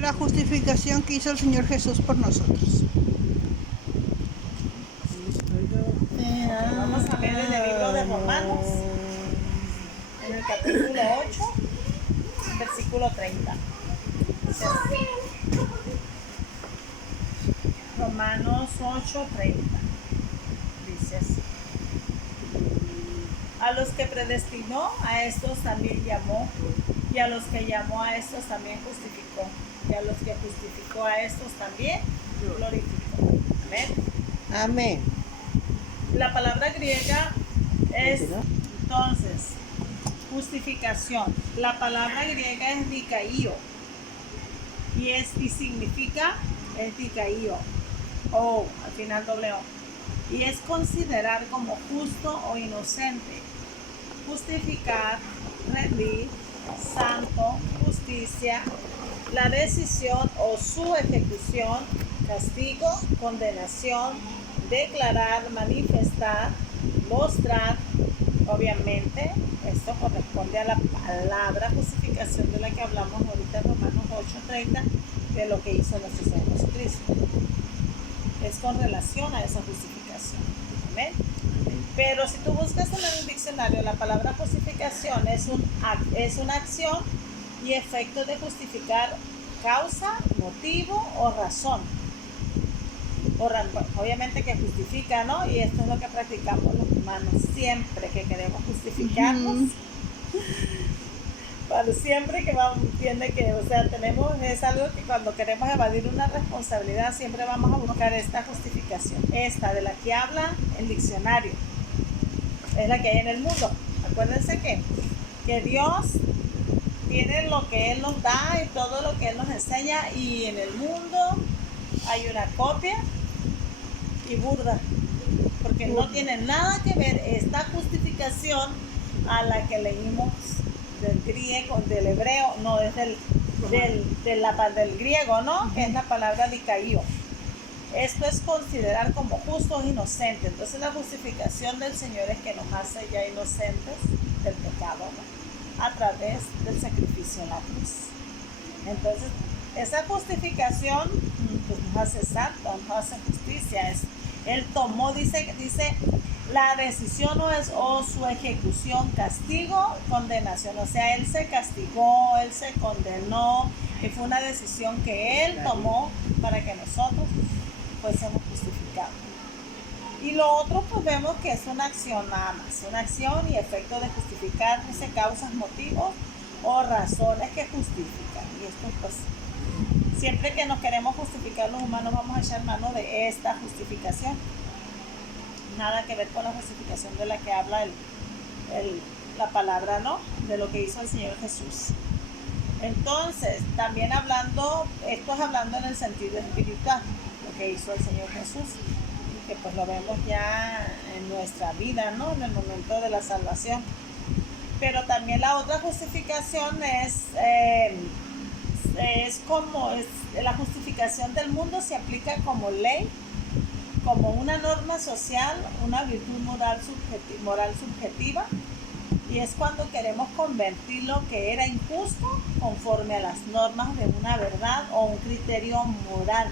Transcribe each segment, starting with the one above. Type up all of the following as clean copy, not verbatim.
La justificación que hizo el Señor Jesús por nosotros. Vamos a leer en el libro de Romanos, en el capítulo 8, versículo 30. Dice así. Romanos 8, 30. Dice así. A los que predestinó, a estos también llamó, y a los que llamó, a estos también justificó, y a los que justificó, a estos también glorificó. Amén. Amén. La palabra griega es, entonces, justificación. La palabra griega es dikaio, y significa, es dikaio, o al final doble O, y es considerar como justo o inocente. Justificar, rendir, santo, justicia, la decisión o su ejecución, castigo, condenación, declarar, manifestar, mostrar. Obviamente, esto corresponde a la palabra justificación de la que hablamos ahorita en Romanos 8:30, de lo que hizo nuestro Señor Jesucristo. Es con relación a esa justificación. Amén. Pero si tú buscas en el diccionario, la palabra justificación es una acción y efecto de justificar causa, motivo o razón. Obviamente que justifica, ¿no? Y esto es lo que practicamos los humanos siempre que queremos justificarnos. Bueno, siempre que vamos, entiende que, o sea, es algo que cuando queremos evadir una responsabilidad siempre vamos a buscar esta justificación, esta de la que habla el diccionario. Es la que hay en el mundo. Acuérdense que Dios tiene lo que Él nos da y todo lo que Él nos enseña, y en el mundo hay una copia y burda, porque no tiene nada que ver esta justificación a la que leímos del griego, del hebreo, no, es del griego, ¿no? Que es la palabra dikaio. Esto es considerar como justos e inocentes. Entonces la justificación del Señor es que nos hace ya inocentes del pecado, ¿no? A través del sacrificio en la cruz. Entonces, esa justificación pues, nos hace santos, nos hace justicia. Él tomó, dice, la decisión o su ejecución, castigo, condenación. O sea, Él se castigó, Él se condenó, y fue una decisión que Él tomó para que nosotros fuésemos justificados. Y lo otro, pues vemos que es una acción nada más, una acción y efecto de justificar, dice, causas, motivos o razones que justifican. Y esto, pues, siempre que nos queremos justificar los humanos, vamos a echar mano de esta justificación. Nada que ver con la justificación de la que habla la palabra, ¿no? De lo que hizo el Señor Jesús. Entonces, también esto es hablando en el sentido espiritual, lo que hizo el Señor Jesús, y que pues lo vemos ya en nuestra vida, ¿no? En el momento de la salvación. Pero también la otra justificación es la justificación del mundo se aplica como ley, como una norma social, una virtud moral subjetiva, y es cuando queremos convertir lo que era injusto conforme a las normas de una verdad o un criterio moral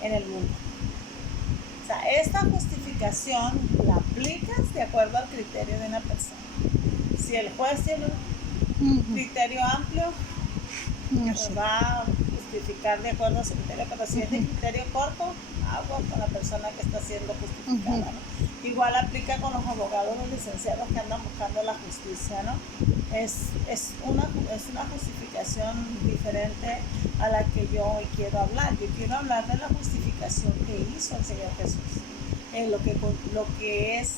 en el mundo. O sea, esta justificación la aplicas de acuerdo al criterio de una persona. Si el juez tiene un criterio amplio, pues va a justificar de acuerdo a su criterio, pero si es de criterio corto, agua con la persona que está siendo justificada, ¿no? Igual aplica con los abogados, los licenciados que andan buscando la justicia, ¿no? Es una justificación diferente a la que yo hoy quiero hablar. Yo quiero hablar de la justificación que hizo el Señor Jesús, lo que es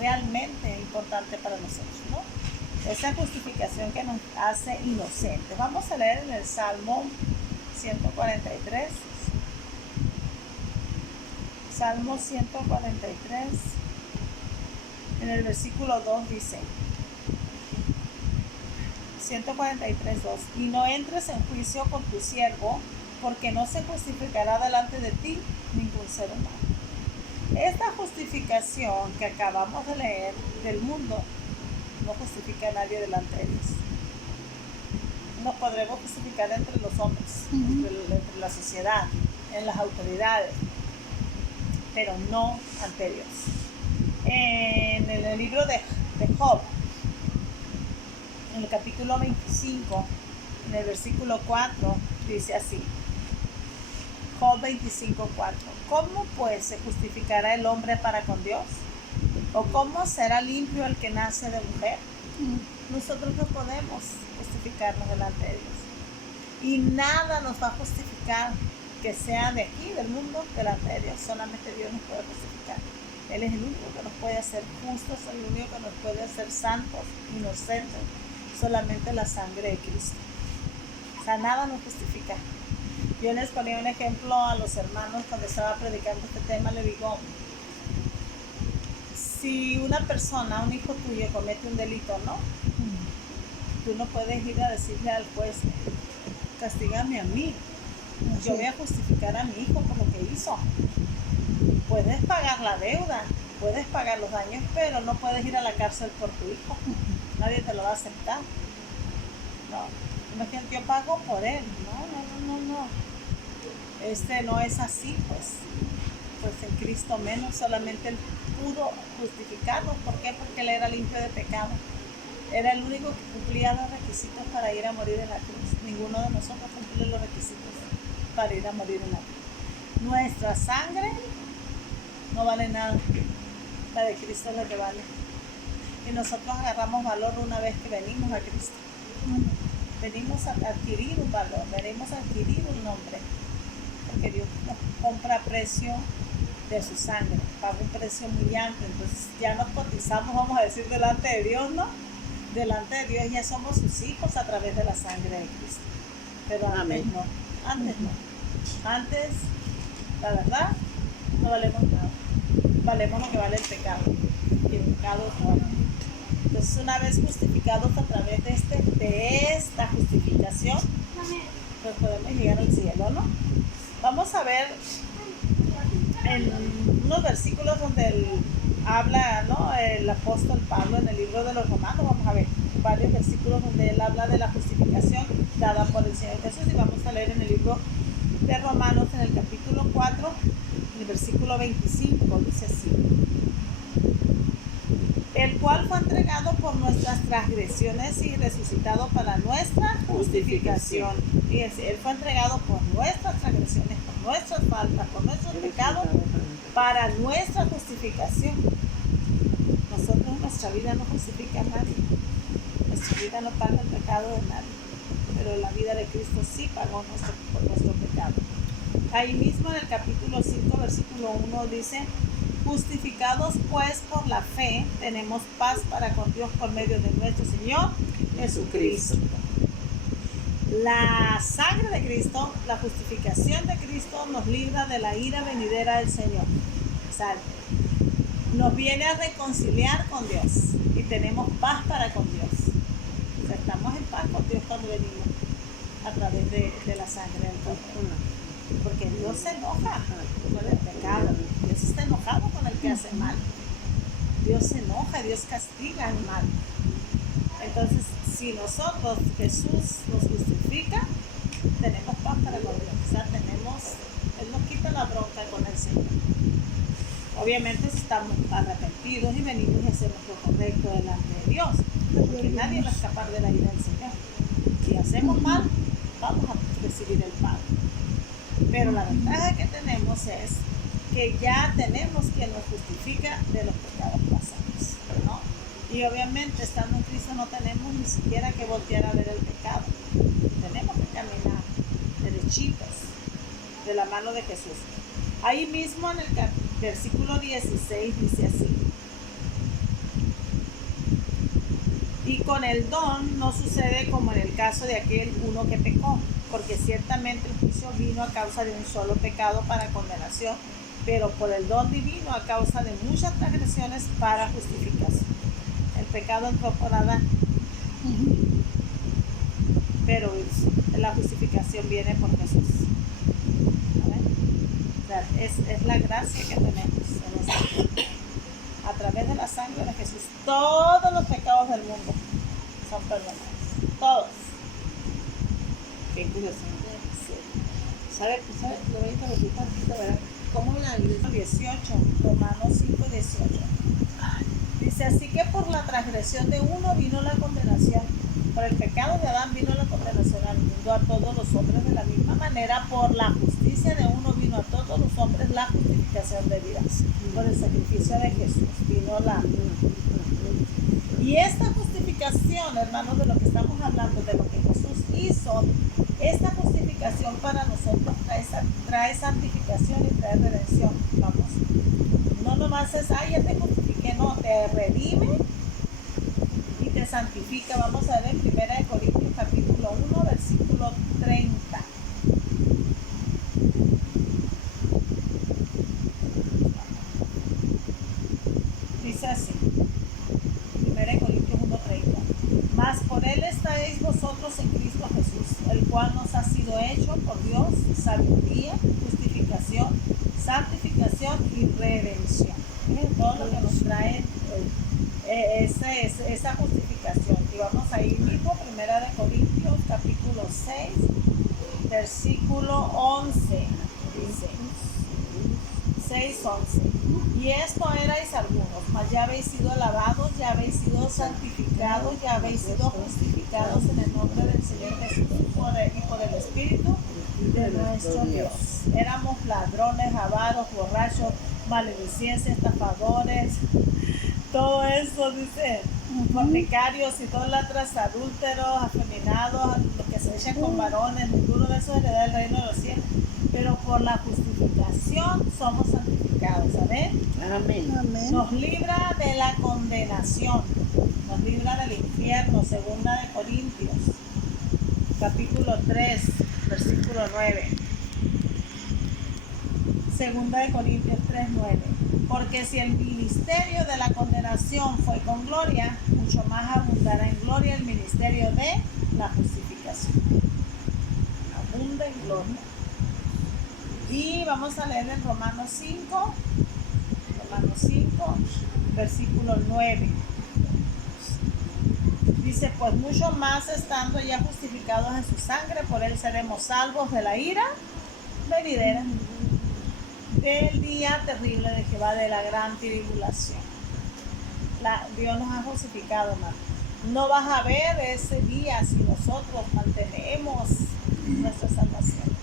realmente importante para nosotros, ¿no? Esa justificación que nos hace inocentes. Vamos a leer en el Salmo 143. Salmo 143, en el versículo 2 dice, 143, 2, y no entres en juicio con tu siervo, porque no se justificará delante de ti ningún ser humano. Esta justificación que acabamos de leer del mundo no justifica a nadie delante de Dios. nos podremos justificar entre los hombres, Ujú. entre la sociedad, en las autoridades, pero no ante Dios. En el libro de Job, en el capítulo 25, en el versículo 4, dice así: Job 25:4. ¿Cómo pues se justificará el hombre para con Dios? ¿O cómo será limpio el que nace de mujer? Nosotros no podemos justificarnos delante de Dios. Y nada nos va a justificar que sea de aquí, del mundo, delante de Dios. Solamente Dios nos puede justificar. Él es el único que nos puede hacer justos, el único que nos puede hacer santos, inocentes. Solamente la sangre de Cristo. O sea, nada nos justifica. Yo les ponía un ejemplo a los hermanos cuando estaba predicando este tema. Le digo, si una persona, un hijo tuyo comete un delito, ¿no? Tú no puedes ir a decirle al juez, castígame a mí. Yo voy a justificar a mi hijo por lo que hizo. Puedes pagar la deuda, puedes pagar los daños, pero no puedes ir a la cárcel por tu hijo. Nadie te lo va a aceptar. No, imagínate, yo pago por él. No. No es así, pues en Cristo menos. Solamente Él pudo justificarnos. ¿Por qué? Porque Él era limpio de pecado. Era el único que cumplía los requisitos para ir a morir en la cruz. Ninguno de nosotros cumple los requisitos para ir a morir en la cruz. Nuestra sangre no vale nada. La de Cristo es la que vale. Y nosotros agarramos valor una vez que venimos a Cristo. Venimos a adquirir un valor, venimos a adquirir un nombre. Porque Dios nos compra a precio de su sangre, paga un precio muy amplio. Entonces ya nos cotizamos, vamos a decir, delante de Dios, ¿no? Delante de Dios ya somos sus hijos a través de la sangre de Cristo. Pero antes no, antes, la verdad, no valemos nada. Valemos lo que vale el pecado. Y el pecado es muerte. Entonces, una vez justificados a través de esta justificación, pues podemos llegar al cielo, ¿no? Vamos a ver en unos versículos donde él habla, ¿no? El apóstol Pablo en el libro de los Romanos. Vamos a ver varios versículos donde él habla de la justificación dada por el Señor Jesús, y vamos a leer en el libro de Romanos, en el capítulo 4, en el versículo 25, dice así: el cual fue entregado por nuestras transgresiones y resucitado para nuestra justificación. Fíjense, Él fue entregado por nuestras transgresiones, por nuestras faltas, por nuestros pecados, para nuestra justificación. Nosotros en nuestra vida no justifica a nadie. Nuestra vida no paga el pecado de nadie. Pero la vida de Cristo sí pagó por nuestro pecado. Ahí mismo en el capítulo 5, versículo 1 dice: justificados pues por la fe, tenemos paz para con Dios por medio de nuestro Señor Jesucristo. La sangre de Cristo, la justificación de Cristo, nos libra de la ira venidera del Señor. O sea, nos viene a reconciliar con Dios y tenemos paz para con Dios. O sea, estamos en paz con Dios cuando venimos a través de la sangre del Cordero. Porque Dios se enoja con el pecado. Dios está enojado con el que hace mal. Dios se enoja, Dios castiga el mal. Entonces, si nosotros, Jesús nos justifica, tenemos paz para con Dios. O sea, Él nos quita la bronca con el Señor. Obviamente, si estamos arrepentidos y venimos y hacemos lo correcto delante de Dios, porque nadie va a escapar de la ira del Señor. Si hacemos mal, vamos a recibir el pago. Pero la ventaja que tenemos es que ya tenemos quien nos justifica de los pecados pasados, ¿no? Y obviamente, estando en Cristo, no tenemos ni siquiera que voltear a ver el pecado. Tenemos que caminar derechitos de la mano de Jesús. Ahí mismo en el versículo 16 dice así: y con el don no sucede como en el caso de aquel uno que pecó, porque ciertamente el juicio vino a causa de un solo pecado para condenación, pero por el don divino a causa de muchas transgresiones para justificación. El pecado entró por Adán, pero la justificación viene por Jesús. O sea, es la gracia que tenemos en esta vida. A través de la sangre de Jesús, todos los pecados del mundo son perdonados. Todos. Qué interesante. ¿Sabe? Lo voy a interrumpir tantito, ¿verdad? ¿Cómo la iglesia? 18, Romanos 5, 18. Dice, así que por la transgresión de uno vino la condenación. Por el pecado de Adán vino la condenación al mundo a todos los hombres. De la misma manera, por la justicia de uno vino a todos los hombres la justificación de vidas. Por el sacrificio de Jesús vino la... Y esta justificación, hermanos, de lo que estamos hablando, de lo que Jesús hizo, esta justificación para nosotros trae santificación y trae redención. Vamos. No nomás es, ya te justifiqué, no, te redime y te santifica. Vamos a ver en 1 Corintios capítulo 1, versículo 30. Dice así, 1 Corintios 1, 30. Mas por él estáis vosotros en Cristo Jesús, el cual nos ha sido hecho por Dios sabiduría, justificación, santificación y redención. Todo lo que nos trae esa justificación. Y vamos a ir mismo, 1 Corintios capítulo 6, versículo 11. Dice 6, 11. Y esto erais algunos, mas ya habéis sido lavados, ya habéis sido santificados, ya habéis sido justificados en el nombre del Señor Jesús y por el Espíritu de nuestro Dios. Éramos ladrones, avaros, borrachos, maledicencia, estafadores, todo eso, dice, fornicarios, idólatras, adúlteros, afeminados, los que se echan con varones, ninguno de esos heredará el reino de los cielos. Pero por la justificación somos santificados, ¿saben? Amén. Amén. Nos libra de la condenación, nos libra del infierno, 2 Corintios, capítulo 3, versículo 9. 2 Corintios 3, 9. Porque si el ministerio de la condenación fue con gloria, mucho más abundará en gloria el ministerio de la justificación. Abunda en gloria. Y vamos a leer en Romanos 5, versículo 9. Dice, pues mucho más estando ya justificados en su sangre, por él seremos salvos de la ira venidera, del día terrible de Jehová, de la gran tribulación. Dios nos ha justificado, hermano. No vas a ver ese día si nosotros mantenemos nuestra salvación.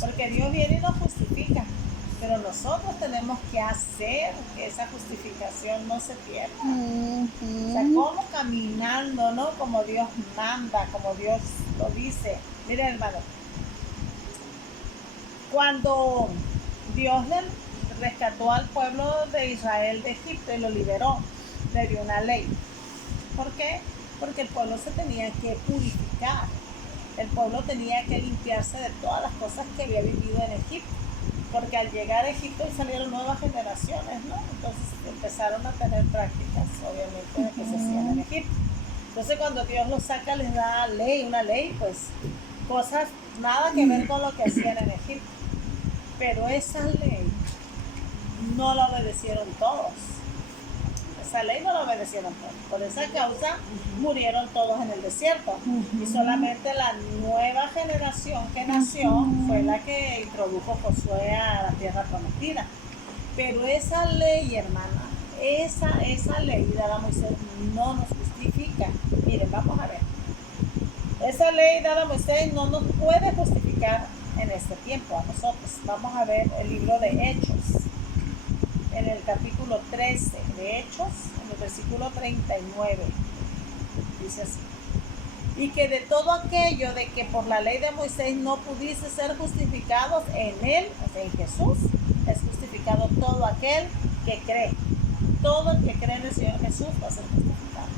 Porque Dios viene y nos justifica, pero nosotros tenemos que hacer que esa justificación no se pierda. O sea, como caminando, ¿no? Como Dios manda, como Dios lo dice. Miren, hermano, cuando Dios le rescató al pueblo de Israel de Egipto y lo liberó, le dio una ley. ¿Por qué? Porque el pueblo se tenía que purificar. El pueblo tenía que limpiarse de todas las cosas que había vivido en Egipto, porque al llegar a Egipto salieron nuevas generaciones, ¿no? Entonces empezaron a tener prácticas, obviamente, de que se hacían en Egipto. Entonces cuando Dios los saca, les da una ley, pues cosas nada que ver con lo que hacían en Egipto. Pero esa ley no la obedecieron todos. Esa ley no la obedecieron todos. Por esa causa murieron todos en el desierto. Y solamente la nueva generación que nació fue la que introdujo Josué a la tierra prometida. Pero esa ley, hermana, esa ley dada a Moisés no nos justifica. Miren, vamos a ver. Esa ley dada a Moisés no nos puede justificar en este tiempo a nosotros. Vamos a ver el libro de Hechos. En el capítulo 13 de Hechos, en el versículo 39, dice así: y que de todo aquello de que por la ley de Moisés no pudiese ser justificados, en él, o sea, en Jesús, es justificado todo aquel que cree. Todo el que cree en el Señor Jesús va a ser justificado.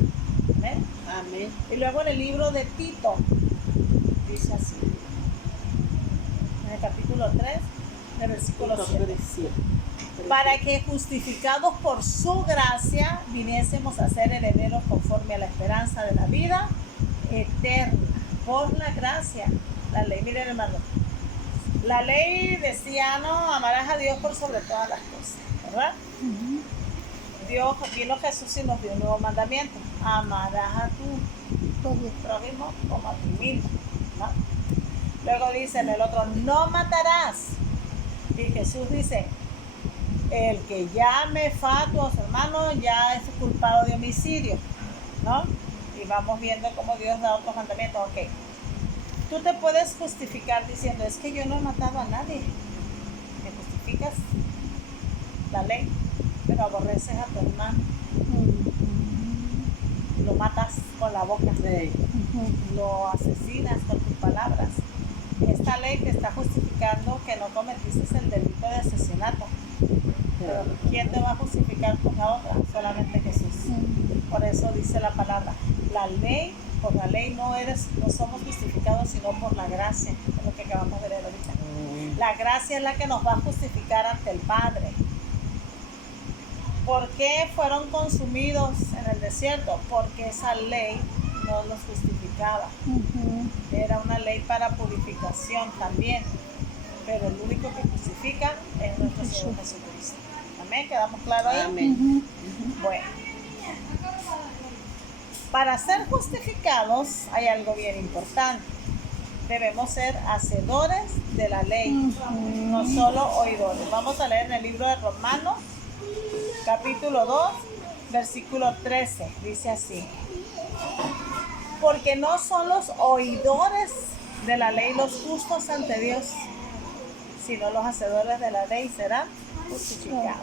¿Amén? Amén. Y luego en el libro de Tito, dice así, en el capítulo 3, en el versículo 7. Para que justificados por su gracia viniésemos a ser herederos conforme a la esperanza de la vida eterna. Por la gracia, la ley, miren, hermano, la ley decía, no, amarás a Dios por sobre todas las cosas, ¿verdad? Dios, vino Jesús y nos dio un nuevo mandamiento: amarás a tu prójimo como a ti mismo, ¿no? Luego dice en el otro, no matarás. Y Jesús dice, el que llame fatuo a su hermano ya es culpado de homicidio, ¿no? Y vamos viendo cómo Dios da otros mandamientos. Ok, tú te puedes justificar diciendo, es que yo no he matado a nadie. Te justificas la ley, pero aborreces a tu hermano. Lo matas con la boca, Sí. lo asesinas con tus palabras. Esta ley te está justificando que no cometiste el delito de asesinato. Pero ¿quién te va a justificar por la otra? Solamente Jesús. Por eso dice la palabra, la ley, por la ley no somos justificados, sino por la gracia, es lo que acabamos de leer ahorita. La gracia es la que nos va a justificar ante el Padre. ¿Por qué fueron consumidos en el desierto? Porque esa ley no los justificaba. Era una ley para purificación también. Pero el único que justifica es nuestro Señor Jesucristo. Amén, ¿quedamos claros ahí? Amén. Bueno, para ser justificados hay algo bien importante. Debemos ser hacedores de la ley, no solo oidores. Vamos a leer en el libro de Romanos, capítulo 2, versículo 13. Dice así: porque no son los oidores de la ley los justos ante Dios, sino los hacedores de la ley serán justificados.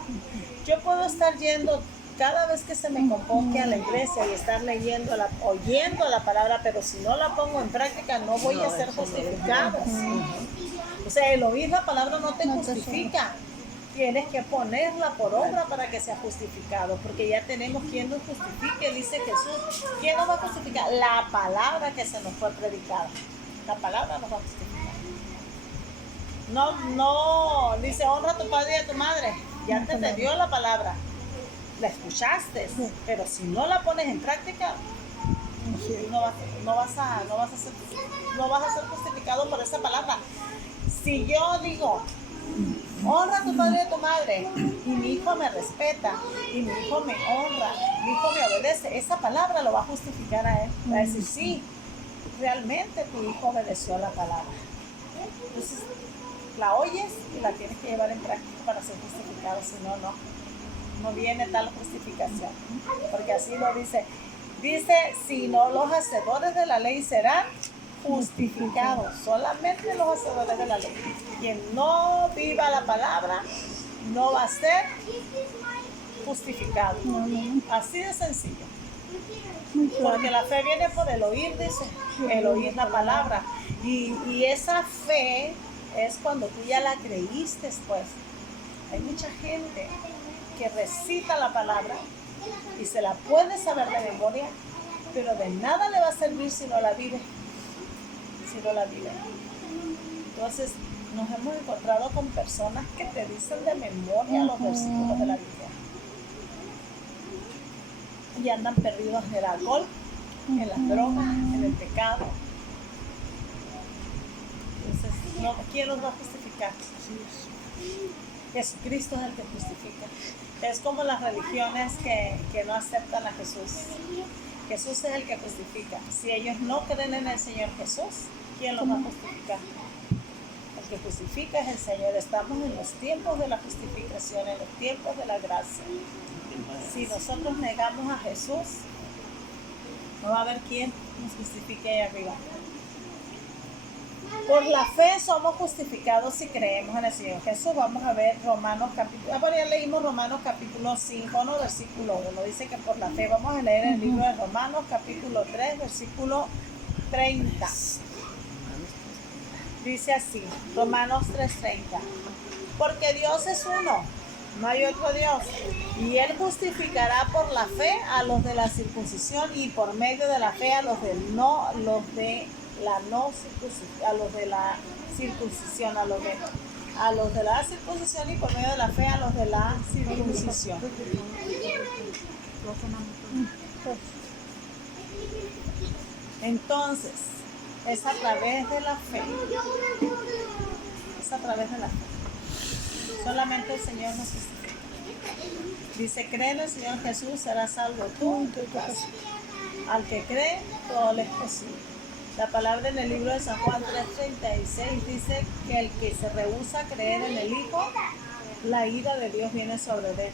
Yo puedo estar yendo cada vez que se me convoque a la iglesia y estar oyendo la palabra, pero si no la pongo en práctica no voy a ser justificado. O sea, el oír la palabra no te justifica. Tienes que ponerla por obra para que sea justificado, porque ya tenemos quien nos justifique, dice Jesús. ¿Quién nos va a justificar? La palabra que se nos fue predicada. La palabra nos va a justificar. No, dice, honra a tu padre y a tu madre. Ya te dio la palabra. La escuchaste, pero si no la pones en práctica, no vas a ser justificado por esa palabra. Si yo digo, honra a tu padre y a tu madre, y mi hijo me respeta, y mi hijo me honra, mi hijo me obedece, esa palabra lo va a justificar a él. Va a decir, sí, realmente tu hijo obedeció a la palabra. Entonces, la oyes y la tienes que llevar en práctica para ser justificado, si no, no viene tal justificación, porque así lo dice, sino los hacedores de la ley serán justificados, solamente los hacedores de la ley. Quien no viva la palabra no va a ser justificado, así de sencillo, porque la fe viene por el oír, dice, el oír la palabra, y esa fe es cuando tú ya la creíste, pues. Hay mucha gente que recita la palabra y se la puede saber de memoria, pero de nada le va a servir si no la vive. Entonces, nos hemos encontrado con personas que te dicen de memoria los versículos de la Biblia y andan perdidos en el alcohol, en las drogas, en el pecado. Entonces, ¿quién los va a justificar? Jesucristo es el que justifica. Es como las religiones que no aceptan a Jesús. Jesús es el que justifica. Si ellos no creen en el Señor Jesús, ¿quién los va a justificar? El que justifica es el Señor. Estamos en los tiempos de la justificación, en los tiempos de la gracia. Si nosotros negamos a Jesús, no va a haber quien nos justifique ahí arriba. Por la fe somos justificados si creemos en el Señor Jesús. Vamos a ver Romanos capítulo, ya leímos Romanos capítulo 5, no, versículo 1. Dice que por la fe, vamos a leer el libro de Romanos capítulo 3, versículo 30. Dice así, Romanos 3:30. Porque Dios es uno, no hay otro Dios, y Él justificará por la fe a los de la circuncisión y por medio de la fe a los de la circuncisión, a los de la circuncisión y por medio de la fe a los de la circuncisión. Entonces, es a través de la fe. Solamente el Señor nos justifica. Dice, cree en el Señor Jesús, serás salvo tú y tu casa. Al que cree, todo le es posible. La palabra en el libro de San Juan 3:36 dice que el que se rehúsa a creer en el Hijo, la ira de Dios viene sobre él.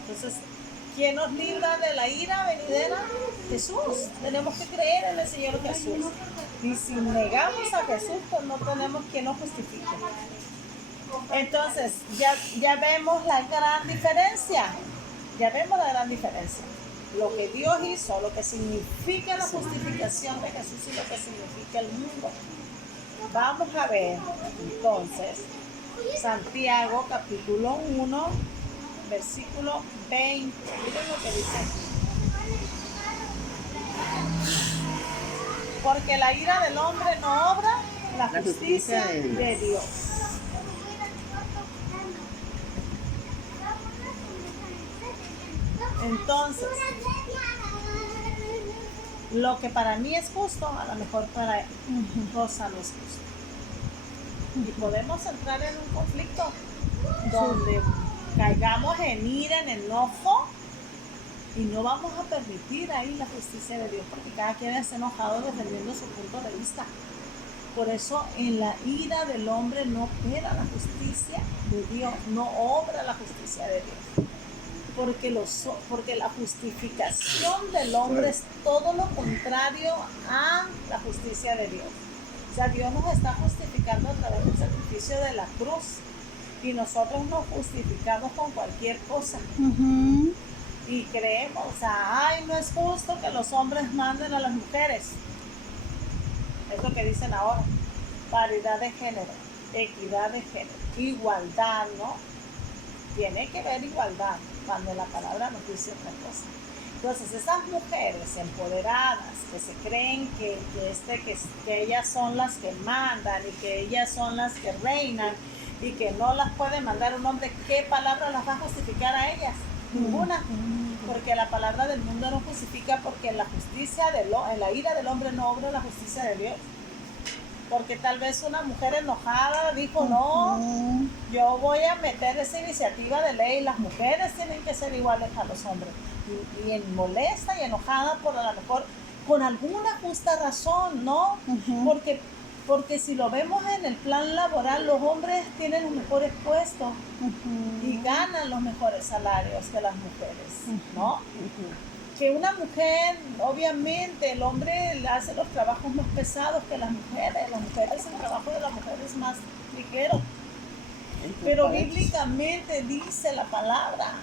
Entonces, ¿quién nos libra de la ira venidera? Jesús. Tenemos que creer en el Señor Jesús. Y si negamos a Jesús, pues no tenemos quien nos justifique. Entonces, ya vemos la gran diferencia. Ya vemos la gran diferencia. Lo que Dios hizo, lo que significa la justificación de Jesús y lo que significa el mundo. Vamos a ver, entonces, Santiago capítulo 1, versículo 20. Miren lo que dice aquí. Porque la ira del hombre no obra la justicia de Dios. Entonces, lo que para mí es justo, a lo mejor para Rosa no es justo. Y podemos entrar en un conflicto donde caigamos en ira, en enojo, y no vamos a permitir ahí la justicia de Dios, porque cada quien está enojado defendiendo su punto de vista. Por eso en la ira del hombre no opera la justicia de Dios, no obra la justicia de Dios. Porque la justificación del hombre es todo lo contrario a la justicia de Dios. O sea, Dios nos está justificando a través del sacrificio de la cruz y nosotros nos justificamos con cualquier cosa. Y creemos, o sea, ay, no es justo que los hombres manden a las mujeres. Es lo que dicen ahora. Paridad de género, equidad de género, igualdad, ¿no? Tiene que ver igualdad, cuando la palabra nos dice otra cosa. Entonces, esas mujeres empoderadas que se creen que ellas son las que mandan y que ellas son las que reinan y que no las puede mandar un hombre, ¿qué palabra las va a justificar a ellas? Ninguna. Porque la palabra del mundo no justifica, porque en la ira del hombre no obra la justicia de Dios. Porque tal vez una mujer enojada dijo, no, yo voy a meter esa iniciativa de ley, las mujeres tienen que ser iguales a los hombres. Y molesta y enojada por a lo mejor con alguna justa razón, ¿no? Porque si lo vemos en el plan laboral, los hombres tienen los mejores puestos y ganan los mejores salarios que las mujeres, ¿no? Que una mujer, obviamente, el hombre le hace los trabajos más pesados que las mujeres, el trabajo de las mujeres es más ligero. Pero bíblicamente dice la palabra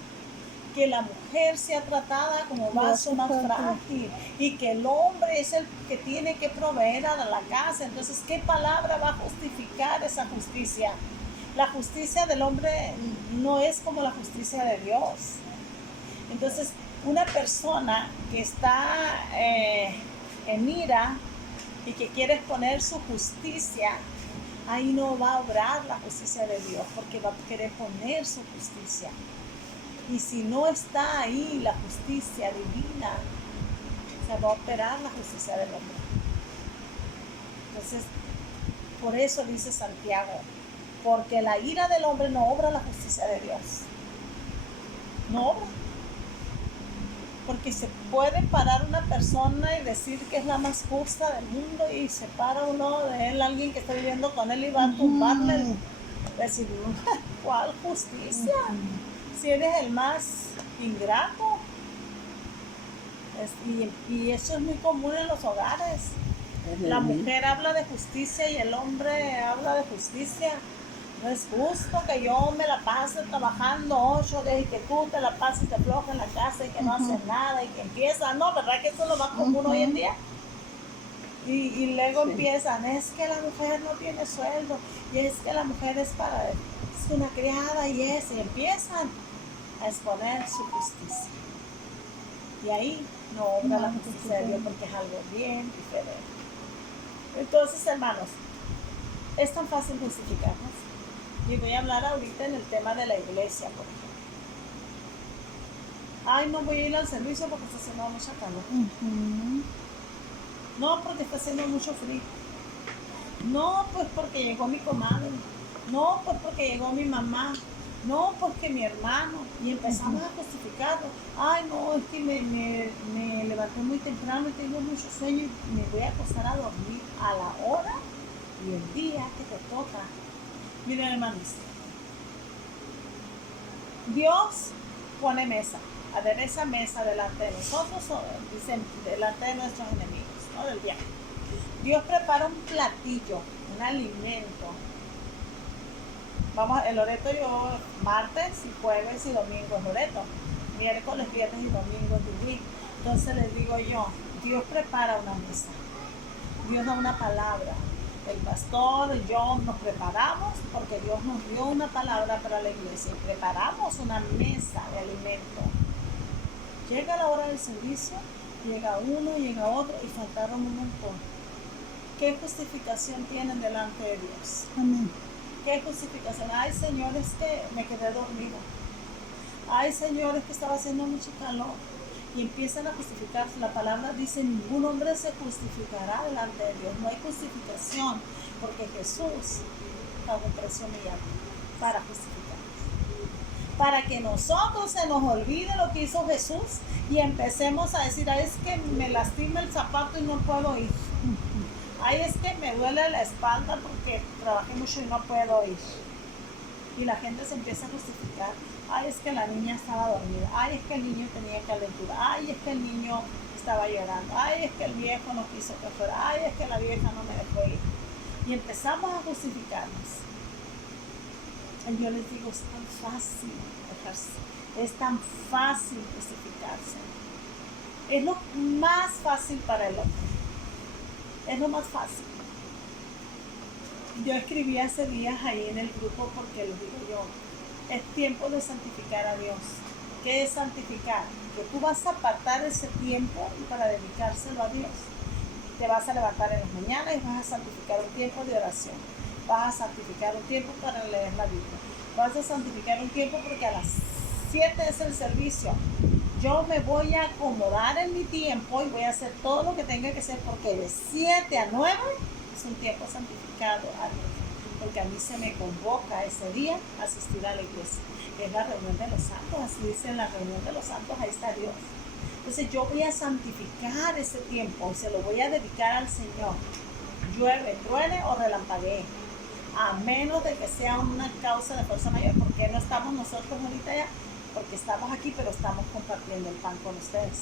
que la mujer sea tratada como vaso más frágil y que el hombre es el que tiene que proveer a la casa. Entonces, ¿qué palabra va a justificar esa justicia? La justicia del hombre no es como la justicia de Dios. Entonces, una persona que está en ira y que quiere exponer su justicia, ahí no va a obrar la justicia de Dios, porque va a querer poner su justicia. Y si no está ahí la justicia divina, se va a operar la justicia del hombre. Entonces, por eso dice Santiago, porque la ira del hombre no obra la justicia de Dios. No obra. Porque se puede parar una persona y decir que es la más justa del mundo y se para uno de él, alguien que está viviendo con él y va a tumbarle. Decir, ¿cuál justicia? Si eres el más ingrato. Y eso es muy común en los hogares. La mujer habla de justicia y el hombre habla de justicia. No es justo que yo me la pase trabajando 8 días y que tú te la pases de floja en la casa y que no haces nada y que empiezan, ¿no? ¿Verdad que eso es lo más común hoy en día? Y luego empiezan, es que la mujer no tiene sueldo y es que la mujer es una criada y empiezan a exponer su justicia. Y ahí no obra la justicia de Dios porque es algo bien diferente. Entonces, hermanos, es tan fácil justificarnos. Y voy a hablar ahorita en el tema de la iglesia, por ejemplo. Ay, no voy a ir al servicio porque está haciendo mucha calor. No, porque está haciendo mucho frío. No, pues porque llegó mi comadre. No, pues porque llegó mi mamá. No, porque mi hermano. Y empezamos a justificarlo. Ay, no, es que me levanté muy temprano y tengo mucho sueño y me voy a acostar a dormir a la hora y el día que te toca. Miren, hermanos, Dios pone mesa, adereza mesa delante de nosotros, o dicen delante de nuestros enemigos, ¿no? Del diablo. Dios prepara un platillo, un alimento. Vamos, el Loreto yo martes y jueves y domingo es Loreto, miércoles, viernes y domingo es Lili. Entonces les digo yo, Dios prepara una mesa, Dios da una palabra. El pastor y yo nos preparamos porque Dios nos dio una palabra para la iglesia y preparamos una mesa de alimento. Llega la hora del servicio, llega uno, llega otro y faltaron un montón. ¿Qué justificación tienen delante de Dios? Amén. ¿Qué justificación? Ay, Señor, es que me quedé dormido. Ay, Señor, es que estaba haciendo mucho calor. Y empiezan a justificarse. La palabra dice, ningún hombre se justificará delante de Dios. No hay justificación, porque Jesús pagó un precio muy alto para justificarnos. Para que nosotros se nos olvide lo que hizo Jesús y empecemos a decir, ay, es que me lastima el zapato y no puedo ir. Ay, es que me duele la espalda porque trabajé mucho y no puedo ir. Y la gente se empieza a justificar. Ay, es que la niña estaba dormida. Ay, es que el niño tenía calentura. Ay, es que el niño estaba llorando. Ay, es que el viejo no quiso que fuera. Ay, es que la vieja no me dejó ir. Y empezamos a justificarnos. Y yo les digo, es tan fácil dejarse. Es tan fácil justificarse. Es lo más fácil para el hombre. Es lo más fácil. Yo escribí hace días ahí en el grupo porque les digo yo, es tiempo de santificar a Dios. ¿Qué es santificar? Que tú vas a apartar ese tiempo para dedicárselo a Dios. Te vas a levantar en las mañanas y vas a santificar un tiempo de oración. Vas a santificar un tiempo para leer la Biblia. Vas a santificar un tiempo porque a las 7 es el servicio. Yo me voy a acomodar en mi tiempo y voy a hacer todo lo que tenga que hacer porque de 7 a 9 es un tiempo santificado a Dios. Porque a mí se me convoca ese día a asistir a la iglesia. Es la reunión de los santos, así dice en la reunión de los santos, ahí está Dios. Entonces yo voy a santificar ese tiempo y se lo voy a dedicar al Señor. Llueve, truene o relampaguee. A menos de que sea una causa de fuerza mayor. ¿Por qué no estamos nosotros ahorita allá? Porque estamos aquí, pero estamos compartiendo el pan con ustedes.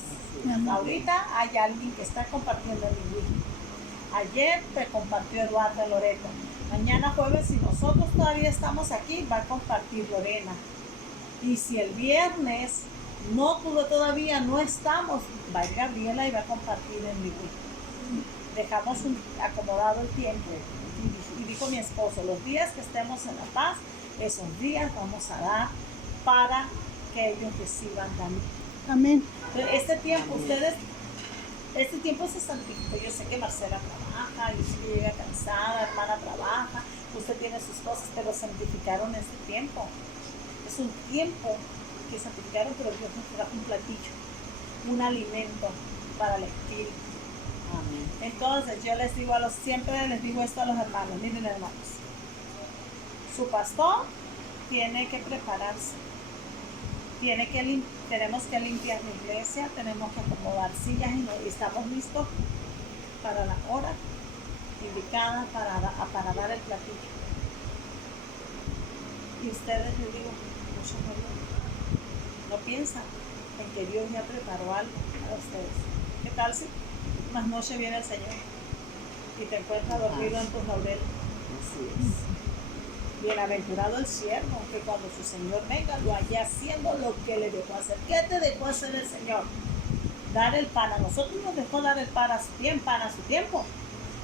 Ahorita hay alguien que está compartiendo el lingüístico. Ayer te compartió Eduardo Loreto. Mañana jueves, si nosotros todavía estamos aquí, va a compartir Lorena. Y si el viernes todavía no estamos, va a ir Gabriela y va a compartir en lingüístico. Dejamos acomodado el tiempo. Y dijo mi esposo, los días que estemos en La Paz, esos días vamos a dar para que ellos reciban también. Amén. Este tiempo, este tiempo se santifica. Yo sé que Marcela trabaja, yo sé que llega cansada, hermana trabaja, usted tiene sus cosas, pero santificaron este tiempo. Es un tiempo que santificaron, pero Dios nos trajo un platillo, un alimento para el espíritu. Amén. Entonces yo siempre les digo esto a los hermanos, miren hermanos, su pastor tiene que prepararse. Tenemos que limpiar la iglesia, tenemos que acomodar sillas y estamos listos para la hora indicada para dar el platillo. Y ustedes, les digo, muchos no piensan en que Dios ya preparó algo para ustedes. ¿Qué tal si más noche viene el Señor y te encuentras dormido en tus laureles? Así es. Bienaventurado el siervo, que cuando su Señor venga lo haya haciendo lo que le dejó hacer. ¿Qué te dejó hacer el Señor? Dar el pan. A nosotros nos dejó dar el pan a su tiempo.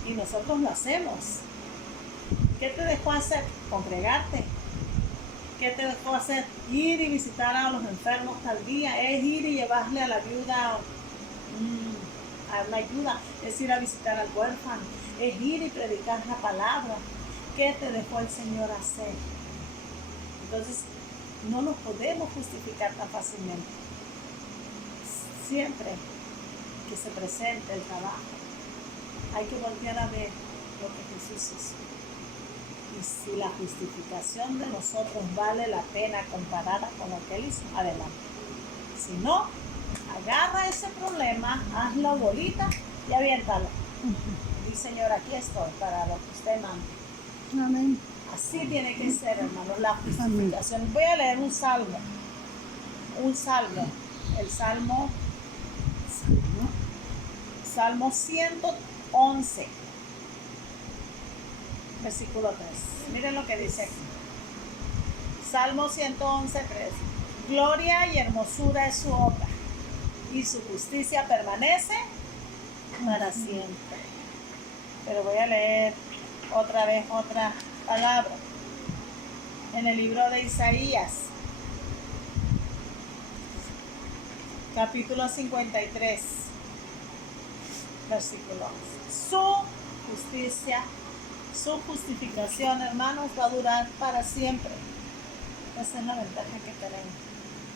Y nosotros lo hacemos. ¿Qué te dejó hacer? Congregarte. ¿Qué te dejó hacer? Ir y visitar a los enfermos tal día. Es ir y llevarle a la viuda a una ayuda. Es ir a visitar al huérfano. Es ir y predicar la palabra. ¿Qué te dejó el Señor hacer? Entonces, no nos podemos justificar tan fácilmente. Siempre que se presente el trabajo, hay que voltear a ver lo que Jesús hizo. Y si la justificación de nosotros vale la pena comparada con lo que Él hizo, adelante. Si no, agarra ese problema, hazlo bolita y aviéntalo. Y Señor, aquí estoy para lo que usted manda. Amén. Así tiene que ser, hermanos, la justificación. Voy a leer un salmo. El Salmo 111, versículo 3. Miren lo que dice aquí. Salmo 111, 3. Gloria y hermosura es su obra, y su justicia permanece para siempre. Pero voy a leer otra vez otra palabra. En el libro de Isaías, capítulo 53, versículo 11. Su justicia, su justificación, hermanos, va a durar para siempre. Esa es la ventaja que tenemos.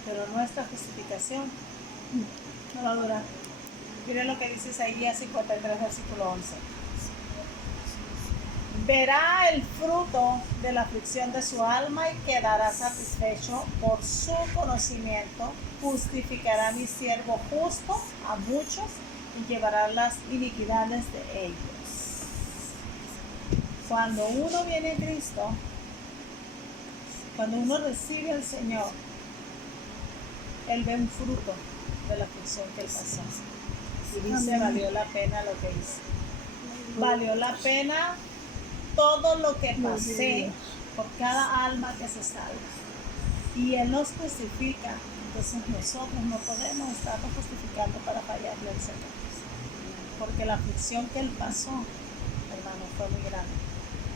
Pero nuestra justificación no va a durar. Miren lo que dice Isaías 53, versículo 11. Verá el fruto de la aflicción de su alma y quedará satisfecho por su conocimiento. Cristificará a mi siervo justo a muchos y llevará las iniquidades de ellos. Cuando uno viene a Cristo, cuando uno recibe al Señor, Él ve un fruto de la aflicción que Él pasó. Y dice, valió la pena lo que hice. Valió la pena todo lo que pasé por cada alma que se salva. Y Él nos justifica. Entonces nosotros no podemos estarnos justificando para fallarle al Señor. Porque la aflicción que Él pasó, hermano, fue muy grande.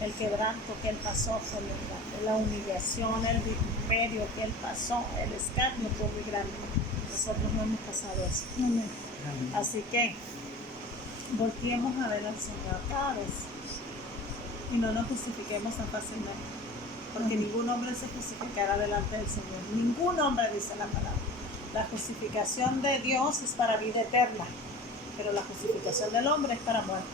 El quebranto que Él pasó fue muy grande. La humillación, el vituperio que Él pasó, el escarnio fue muy grande. Nosotros no hemos pasado eso. Así que volteemos a ver al Señor cada vez y no nos justifiquemos tan fácilmente, porque ningún hombre se justificará delante del Señor. Ningún hombre, dice la palabra. La justificación de Dios es para vida eterna, pero la justificación del hombre es para muerte.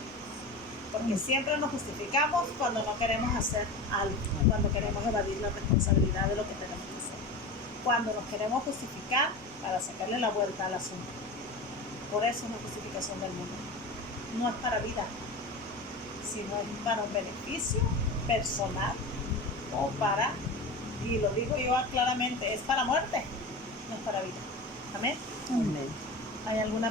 Porque siempre nos justificamos cuando no queremos hacer algo, cuando queremos evadir la responsabilidad de lo que tenemos que hacer, cuando nos queremos justificar para sacarle la vuelta al asunto. Por eso es la justificación del mundo. No es para vida, sino es para un beneficio personal o para, y lo digo yo claramente, es para muerte, no es para vida. Amén. Amén. ¿Hay alguna